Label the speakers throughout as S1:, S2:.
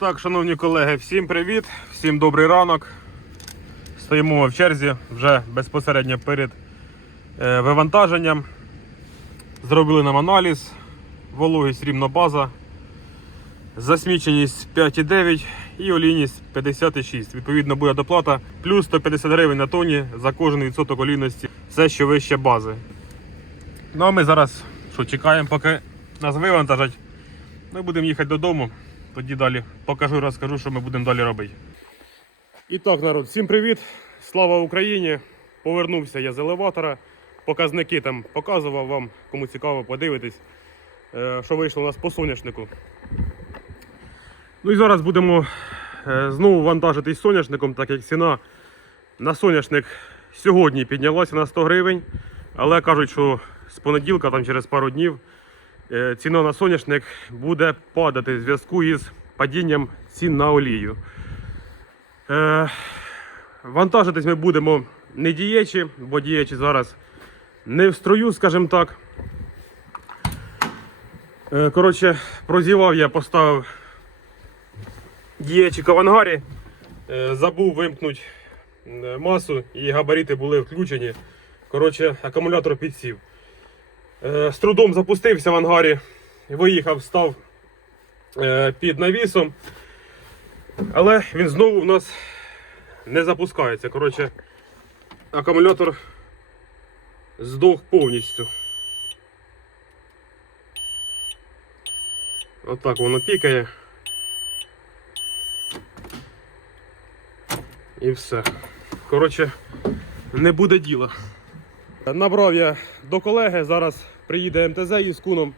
S1: Так, шановні колеги, всім привіт, всім добрий ранок. Стоїмо в черзі вже безпосередньо перед е, вивантаженням. Зробили нам аналіз, вологість рівна база, засміченість 5,9 і олійність 56. Відповідно, буде доплата плюс 150 гривень на тоні за кожен відсоток олійності. Все, що вище бази. Ну а ми зараз що, чекаємо, поки нас вивантажать. Ми будемо їхати додому. Тоді далі покажу розкажу, що ми будемо далі робити. І так, народ, всім привіт! Слава Україні! Повернувся я з елеватора. Показники там показував вам, кому цікаво, подивитись, е, що вийшло у нас по соняшнику. Ну і зараз будемо е, знову вантажитись соняшником, так як ціна на соняшник сьогодні піднялася на 100 гривень. Але кажуть, що з понеділка, там через пару днів, ціна на соняшник буде падати в зв'язку із падінням цін на олію. Е, Вантажитись ми будемо не дієчі, бо дієчі зараз не в строю, скажімо так. Е, Коротше, прозівав я, поставив дієчик в ангарі, Е, забув вимкнути е, масу і габарити були включені. Коротше, акумулятор підсів. Е, З трудом запустився в ангарі, виїхав, став е, під навісом. Але він знову у нас не запускається. Коротше, акумулятор здох повністю. Отак воно пікає. І все. Коротше, не буде діла. Набрав я до колеги, зараз приїде МТЗ із куном,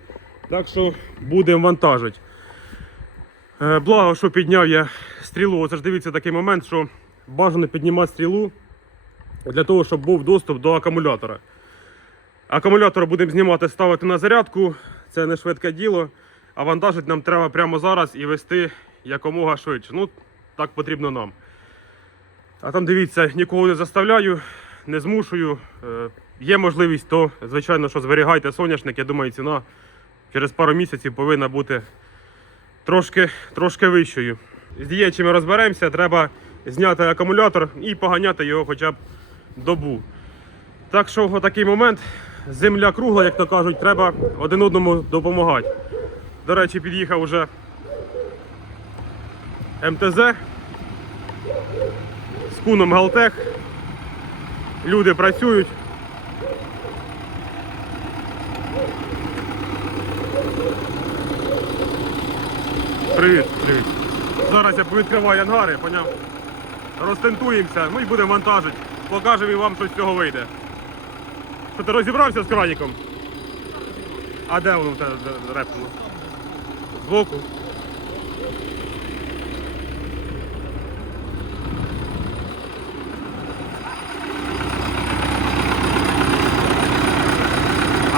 S1: так що будемо вантажити. Е, Благо, що підняв я стрілу. Оце ж дивіться такий момент, що бажано піднімати стрілу для того, щоб був доступ до акумулятора. Акумулятор будемо знімати, ставити на зарядку, це не швидке діло. А вантажити нам треба прямо зараз і вести якомога швидше. Ну, так потрібно нам. А там дивіться, нікого не заставляю, не змушую. Є можливість, то звичайно, що зберігайте соняшник. Я думаю, ціна через пару місяців повинна бути трошки, трошки вищою. З дієчими розберемося, треба зняти акумулятор і поганяти його хоча б добу. Так що в такий момент земля кругла, як то кажуть, треба один одному допомагати. До речі, під'їхав уже МТЗ з куном Галтех. Люди працюють. Привіт, привіт. Зараз я повідкриваю ангари, поняв? Розтентуємося, ну будемо вантажити. Покажемо і вам, що з цього вийде. Що ти розібрався з краніком? А де воно в тебе репнуло? Збоку.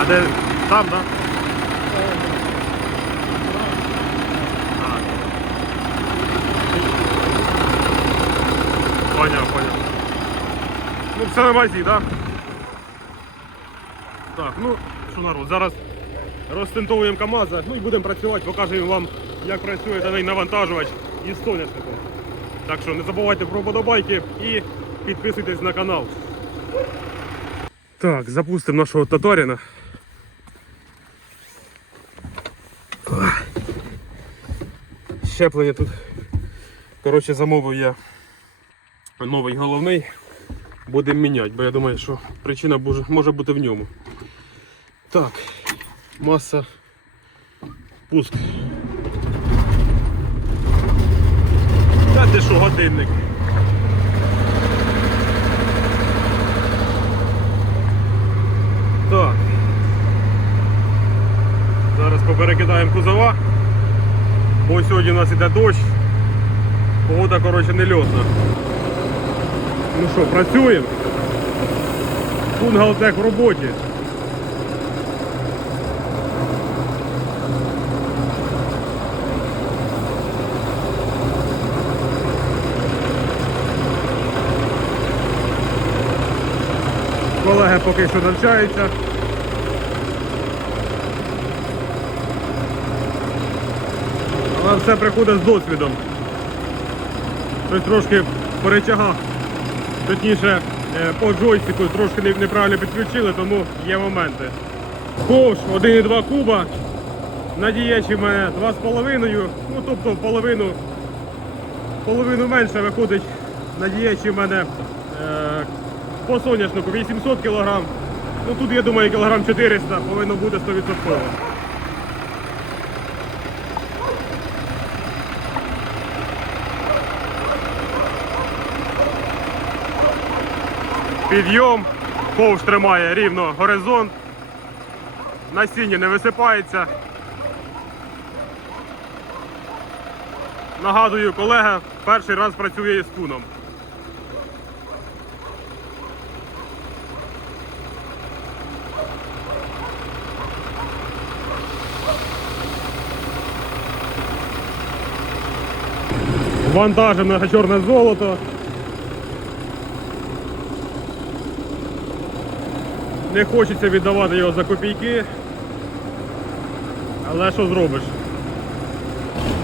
S1: А де? Там, так? Да? Поняв, поняв. Ну, все на базі, так? Так, ну, що народ, зараз розтентовуємо КАМАЗа, ну і будемо працювати, покажемо вам, як працює даний навантажувач із соняшником. Так що не забувайте про подобайки і підписуйтесь на канал. Так, запустимо нашого Татаріна. Щеплення тут. Коротше, замовив я новий головний. Будемо міняти, бо я думаю, що причина може- бути в ньому. Так, маса, пуск. Та ти що, годинник? Так. Зараз поперекидаємо кузова. Бо сьогодні у нас іде дощ. Погода, коротше, не льотна. Ну що, працюємо. Фунгалтех в роботі. Колеги поки що навчаються. Але все приходить з досвідом. щось трошки по речагах, точніше е, по джойстику трошки неправильно підключили, тому є моменти. Ковш 1,2 куба. На дієчі в мене 2,5, ну тобто половину, половину менше виходить на в мене е, по соняшнику 800 кг. Ну тут я думаю кілограм 400 повинно бути 100%. Підйом, ковш тримає рівно горизонт, насіння не висипається. Нагадую, колега перший раз працює із куном. Вантажим на чорне золото. Не хочеться віддавати його за копійки. Але що зробиш?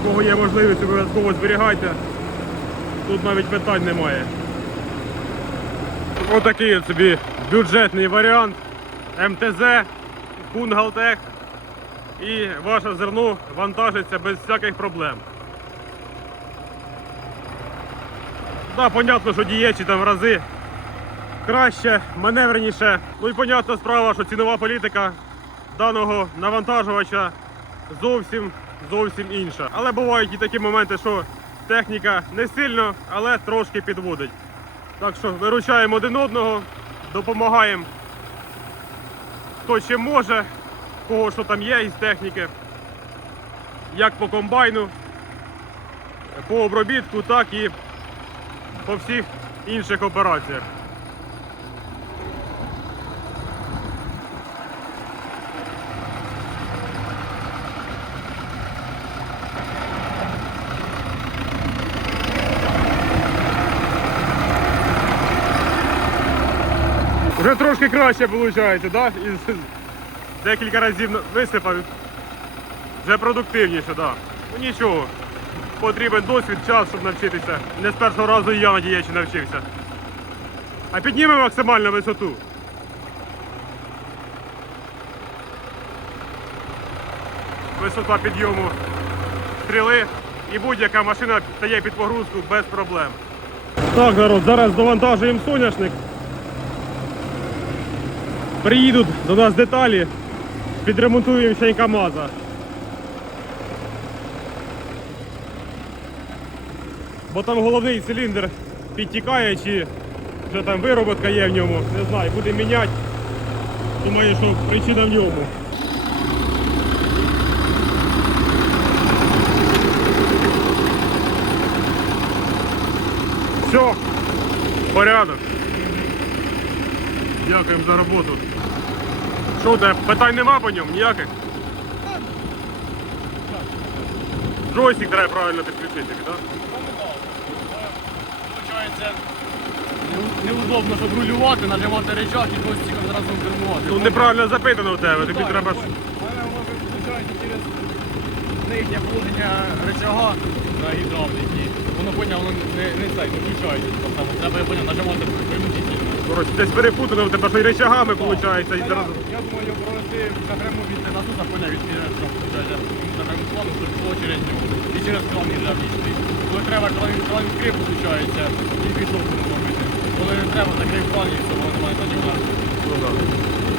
S1: У кого є можливість, обов'язково зберігайте. Тут навіть питань немає. Отакий от собі бюджетний варіант МТЗ, Кунгалтех. І ваше зерно вантажиться без всяких проблем. Так, понятно, що дієчі там в рази краще, маневреніше. Ну і понятна справа, що цінова політика даного навантажувача зовсім зовсім інша. Але бувають і такі моменти, що техніка не сильно, але трошки підводить. Так що виручаємо один одного, допомагаємо хто чим може, кого що там є із техніки. Як по комбайну, по обробітку, так і по всіх інших операціях. Вже трошки краще виходить, да? І декілька разів висипав. Вже продуктивніше, так. Да. Ну нічого. Потрібен досвід, час, щоб навчитися. Не з першого разу я на навчився. А піднімемо максимальну висоту. Висота підйому стріли і будь-яка машина стає під погрузку без проблем. Так, народ, зараз довантажуємо соняшник. Приїдуть до нас деталі, підремонтуємо ще й КАМАЗа. Бо там головний циліндр підтікає, чи вже там вироботка є в ньому, не знаю, будемо міняти. Думаю, що причина в ньому. Все, порядок. Дякуємо за роботу. Що тебе, питань нема по ньому? Ніяких? Джойстик треба правильно підключити, так?
S2: Получається, не- неудобно, щоб рулювати, нажимати речах і джойстиком зразу кермувати.
S1: Ну неправильно запитано у тебе, тобі
S2: Так,
S1: треба.
S2: мене воно включається через нижнє положення речага на гідравліки. Воно поняв, воно не, не цей, не включається. Треба я поняв, нажимати примусительно.
S1: Коротше, десь перепутано в тебе, що й речагами виходить, і
S2: я,
S1: зразу.
S2: я думаю, провести напряму від насоса, поняв, від. Напряму плану, щоб було через нього. І через кран нельзя влізти. Коли треба, кран відкрив, включається, і пішов куди робити. Коли не треба, закрив кран і все, воно немає тоді вона.
S1: Ну, да.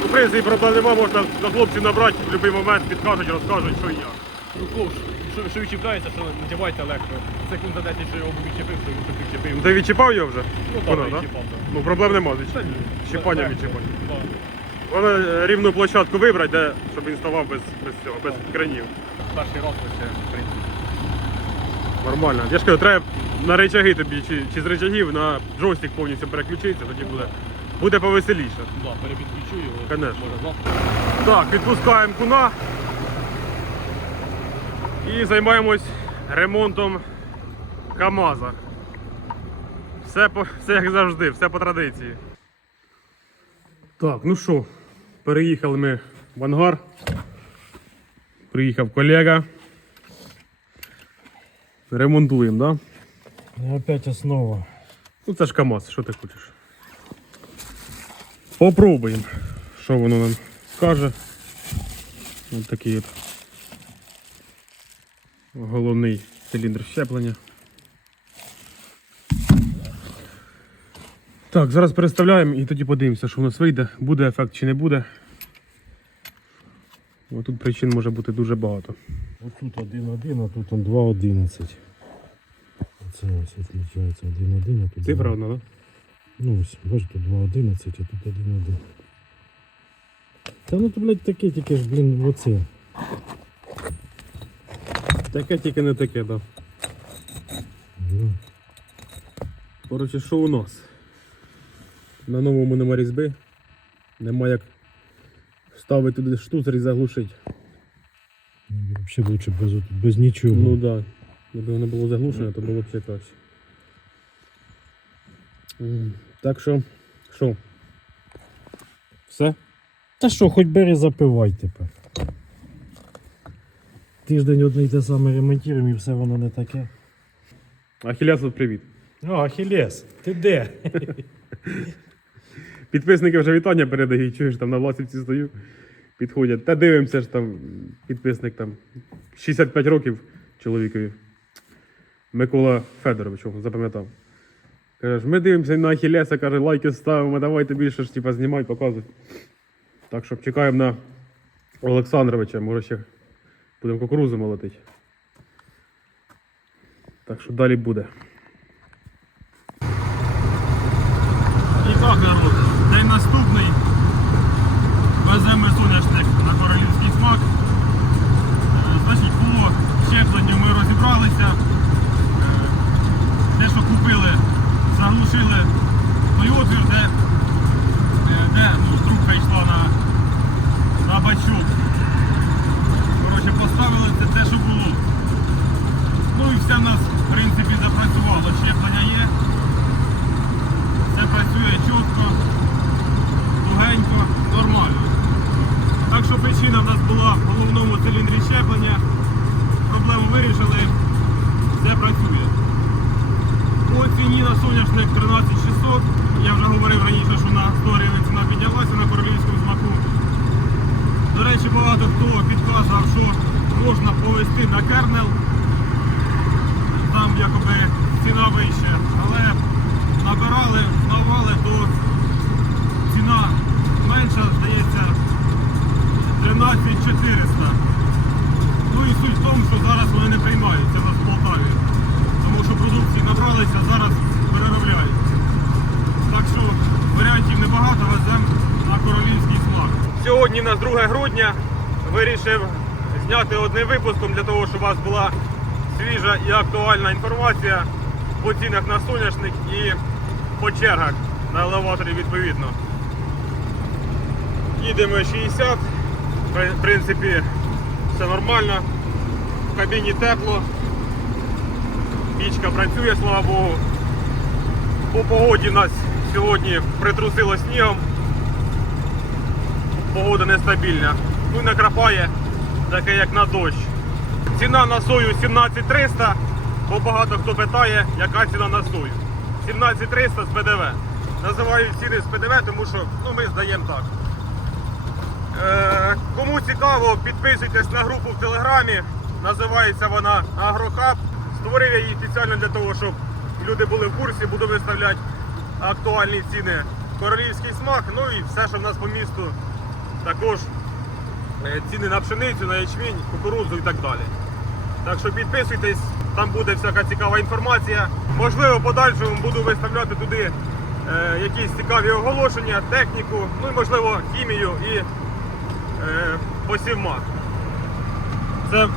S1: Ну, В принципі, проблем нема, можна до хлопців набрати в будь-який момент, підкажуть, розкажуть, що і як.
S2: Ну, що, що відчіпляється, що надівається легко. Секунд за 10, що його відчепив, що він відчепив.
S1: Ну, Ти відчіпав його вже?
S2: Ну, так,
S1: да?
S2: відчіпав, так.
S1: Ну, проблем нема.
S2: Та ні.
S1: Щіпання
S2: Легко.
S1: відчіпання.
S2: Так.
S1: Вона е, рівну площадку вибрати, де, щоб він ставав без, без цього, без кранів.
S2: Перший раз лише, в принципі.
S1: Нормально. Я ж кажу, треба на речаги тобі, чи, чи з речагів на джойстик повністю переключитися, тоді буде, буде повеселіше.
S2: Да, перепідключу його.
S1: Конечно.
S2: Може завтра.
S1: Так, відпускаємо куна і займаємось ремонтом КАМАЗа. Все, по, все як завжди, все по традиції. Так, ну що, переїхали ми в ангар. Приїхав колега. Ремонтуємо? Да?
S3: Ну, опять основа.
S1: Ну це ж КАМАЗ, що ти хочеш? Попробуємо, що воно нам каже. Ось такий от головний циліндр щеплення. Так, зараз переставляємо і тоді подивимося, що в нас вийде, буде ефект чи не буде. Бо тут причин може бути дуже багато.
S3: Ось тут 1-1, а тут он 2-11. Оце ось відключається 1-1, а тут.
S1: Цифра
S3: 2.
S1: одна, так?
S3: Ну ось, бачиш, тут 2-11, а тут 1-1. Та ну то, блядь, таке тільки ж, блін, оце.
S1: Таке тільки не таке, так.
S3: Ну,
S1: Коротше, що у нас? На новому нема різьби. Нема як вставити туди штуцер і заглушити.
S3: Взагалі лучше без, без нічого.
S1: Ну так. Да. Якби воно було заглушено, то було б ще краще. М, Так що, що? Все?
S3: Та що, хоч бери запивай тепер. Тиждень одне й те саме ремонтуємо і все воно не таке.
S1: Ахілясу, привіт.
S3: О, Ахілес, ти де?
S1: Підписники вже вітання передають, чуєш, там на власівці стою, підходять. Та дивимося ж там, підписник там 65 років чоловікові. Микола Федорович, запам'ятав. Каже, ми дивимося на Ахілеса, каже, лайки ставимо, давайте більше ж типа, знімай, показуй. Так що чекаємо на Олександровича, може ще будемо кукурузу молотити. Так що далі буде. І так, народ, день наступний. Веземо соняшник на королівський смак. Е, Значить, по щепленню ми розібралися. Е, Те, що купили, заглушили той отвір, де, е, де ну, трубка йшла на, на бачок. Коротше, поставили це те, що було. Ну і все в нас, в принципі, запрацювало. Щеплення є. Все працює чітко, тугенько, нормально. Так що причина в нас була в головному щеплення. Проблему вирішили, все працює. По ціні на соняшник 13600. Я вже говорив раніше, що на 100 гривень ціна піднялася на королівському смаку. До речі, багато хто підказував, що можна повести на кернел. Там якоби ціна вища. Але набирали, знавали, то ціна менша, здається, 13400. Ну і суть в тому, що зараз вони не приймаються в нас в Полтаві. Тому що продукції набралися, зараз переробляють. Так що варіантів небагато, веземо на королівський смак. Сьогодні у нас 2 грудня. Вирішив зняти одним випуском для того, щоб у вас була свіжа і актуальна інформація по цінах на соняшник і по чергах на елеваторі відповідно. Їдемо 60, в принципі, все нормально. В кабіні тепло. Пічка працює, слава Богу. По погоді нас сьогодні притрусило снігом. Погода нестабільна. Ну і накрапає, таке як на дощ. Ціна на сою 17300, бо багато хто питає, яка ціна на сою. 17300 з ПДВ. Називають ціни з ПДВ, тому що ну, ми здаємо так. Е, кому цікаво, підписуйтесь на групу в Телеграмі. Називається вона Агрохаб. Створив я її спеціально для того, щоб люди були в курсі, буду виставляти актуальні ціни. Королівський смак, ну і все, що в нас по місту. Також е, ціни на пшеницю, на ячмінь, кукурудзу і так далі. Так що підписуйтесь, там буде всяка цікава інформація. Можливо, подальшому буду виставляти туди е, якісь цікаві оголошення, техніку, ну і можливо хімію і е, посівмат. Це в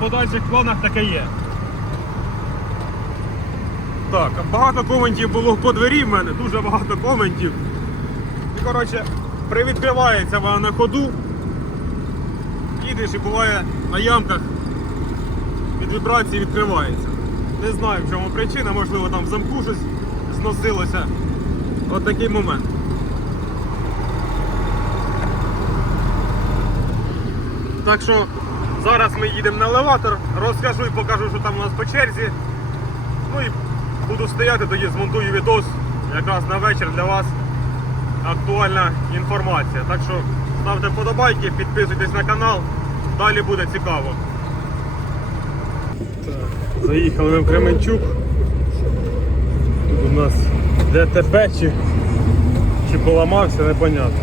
S1: подальших планах таке є. Так, багато коментів було по двері в мене, дуже багато коментів. І коротше, привідкривається вона на ходу. Їдеш і буває на ямках від вібрації відкривається. Не знаю в чому причина, можливо там в замку щось зносилося. От такий момент. Так що зараз ми їдемо на елеватор, розкажу і покажу, що там у нас по черзі. Ну і буду стояти, тоді змонтую відос. Якраз на вечір для вас актуальна інформація. Так що ставте вподобайки, підписуйтесь на канал, далі буде цікаво. Заїхали в Кременчук. Тут у нас ДТП чи, чи поламався, непонятно.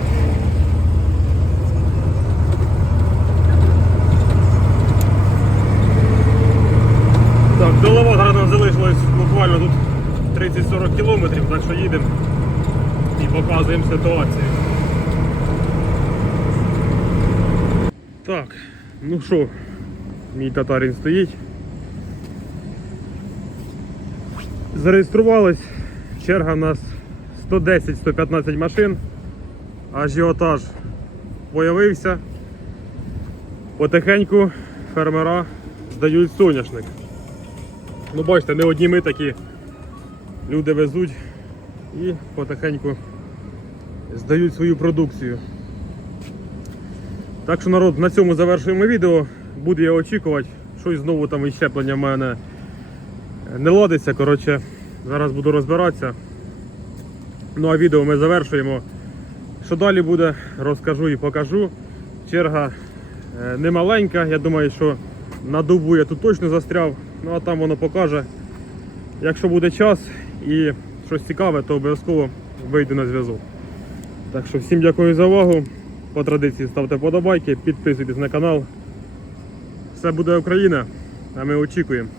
S1: Так, до Лавагра нам залишилось буквально тут 30-40 кілометрів, так що їдемо і показуємо ситуацію. Так, ну що, мій татарин стоїть. Зареєструвались. Черга у нас 110-115 машин. Ажіотаж появився. Потихеньку фермера здають соняшник. Ну бачите, не одні ми такі люди везуть і потихеньку здають свою продукцію. Так що народ, на цьому завершуємо відео. Буду я очікувати, щось знову там із щеплення в мене не ладиться. Коротше, зараз буду розбиратися. Ну а відео ми завершуємо. Що далі буде, розкажу і покажу. Черга е, не маленька, я думаю, що на дубу я тут точно застряв, ну а там воно покаже. Якщо буде час і щось цікаве, то обов'язково вийду на зв'язок. Так що всім дякую за увагу. По традиції ставте подобайки, підписуйтесь на канал. Все буде Україна, а ми очікуємо.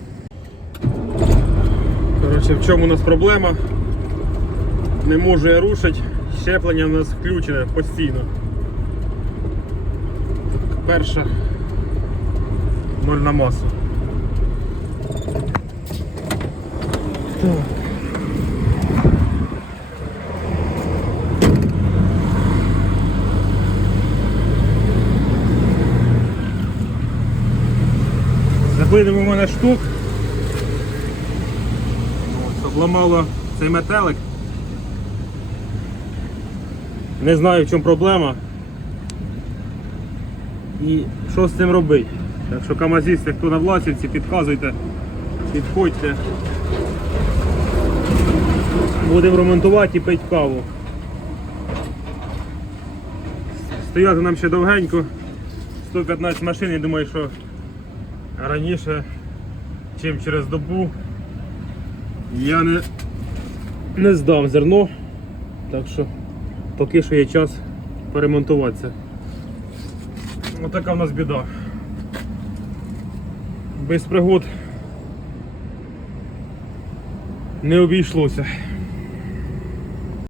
S1: Коротше, в чому у нас проблема? Не можу я рушити, щеплення у нас включене постійно. Перша ноль на масу. Так. У мене штук. Ось, обламало цей метелик. Не знаю в чому проблема. І що з цим робити. Так що камазісти, хто на власівці, підказуйте, підходьте. Будемо ремонтувати і пити каву. Стояти нам ще довгенько. 115 машин, я думаю, що раніше, чим через добу, я не, не здам зерно. Так що поки що є час поремонтуватися. Отака в нас біда. Без пригод не обійшлося.